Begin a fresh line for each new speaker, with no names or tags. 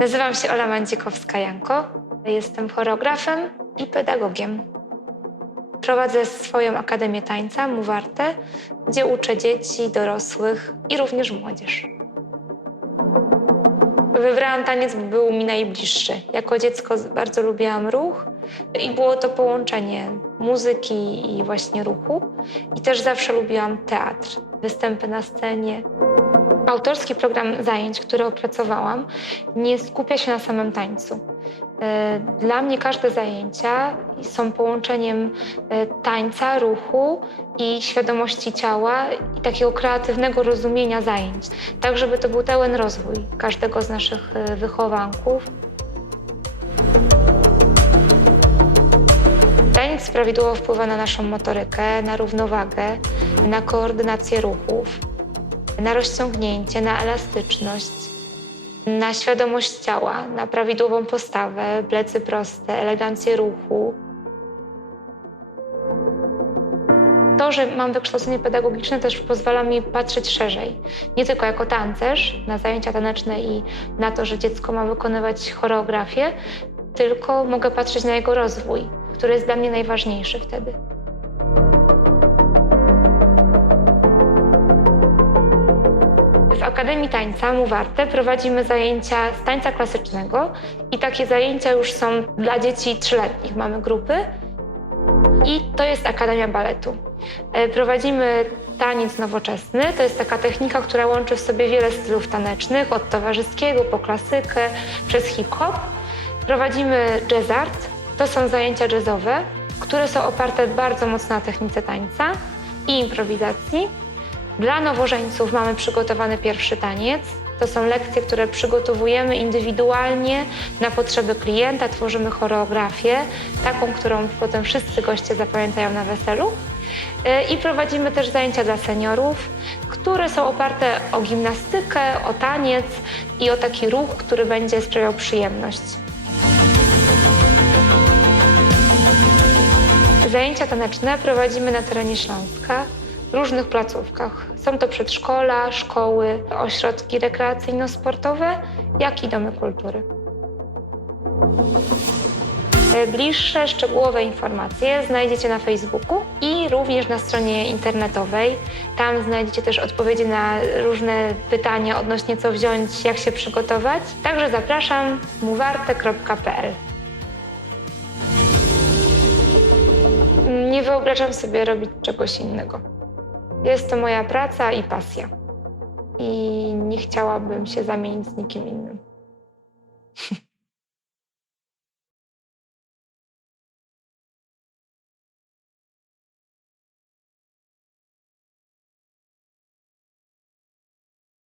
Nazywam się Ola Mandzikowska-Janko. Jestem choreografem i pedagogiem. Prowadzę swoją Akademię Tańca Muwarte, gdzie uczę dzieci, dorosłych i również młodzież. Wybrałam taniec, bo był mi najbliższy. Jako dziecko bardzo lubiłam ruch i było to połączenie muzyki i właśnie ruchu. I też zawsze lubiłam teatr, występy na scenie. Autorski program zajęć, który opracowałam, nie skupia się na samym tańcu. E, Dla mnie każde zajęcia są połączeniem e, tańca, ruchu i świadomości ciała i takiego kreatywnego rozumienia zajęć, tak żeby to był pełen rozwój każdego z naszych e, wychowanków. Taniec prawidłowo wpływa na naszą motorykę, na równowagę, na koordynację ruchów, na rozciągnięcie, na elastyczność, na świadomość ciała, na prawidłową postawę, plecy proste, elegancję ruchu. To, że mam wykształcenie pedagogiczne, też pozwala mi patrzeć szerzej. Nie tylko jako tancerz na zajęcia taneczne i na to, że dziecko ma wykonywać choreografię, tylko mogę patrzeć na jego rozwój, który jest dla mnie najważniejszy wtedy. Akademii Tańca Muwarte prowadzimy zajęcia z tańca klasycznego i takie zajęcia już są dla dzieci trzyletnich. Mamy grupy i to jest Akademia Baletu. E, Prowadzimy taniec nowoczesny. To jest taka technika, która łączy w sobie wiele stylów tanecznych, od towarzyskiego po klasykę, przez hip-hop. Prowadzimy jazz art. To są zajęcia jazzowe, które są oparte bardzo mocno na technice tańca i improwizacji. Dla nowożeńców mamy przygotowany pierwszy taniec. To są lekcje, które przygotowujemy indywidualnie na potrzeby klienta. Tworzymy choreografię, taką, którą potem wszyscy goście zapamiętają na weselu. E, I prowadzimy też zajęcia dla seniorów, które są oparte o gimnastykę, o taniec i o taki ruch, który będzie sprawiał przyjemność. Zajęcia taneczne prowadzimy na terenie Śląska, różnych placówkach. Są to przedszkola, szkoły, ośrodki rekreacyjno-sportowe, jak i domy kultury. E, Bliższe, szczegółowe informacje znajdziecie na Facebooku i również na stronie internetowej. Tam znajdziecie też odpowiedzi na różne pytania odnośnie co wziąć, jak się przygotować. Także zapraszam muwarte.pl. Nie wyobrażam sobie robić czegoś innego. Jest to moja praca i pasja. I nie chciałabym się zamienić z nikim innym.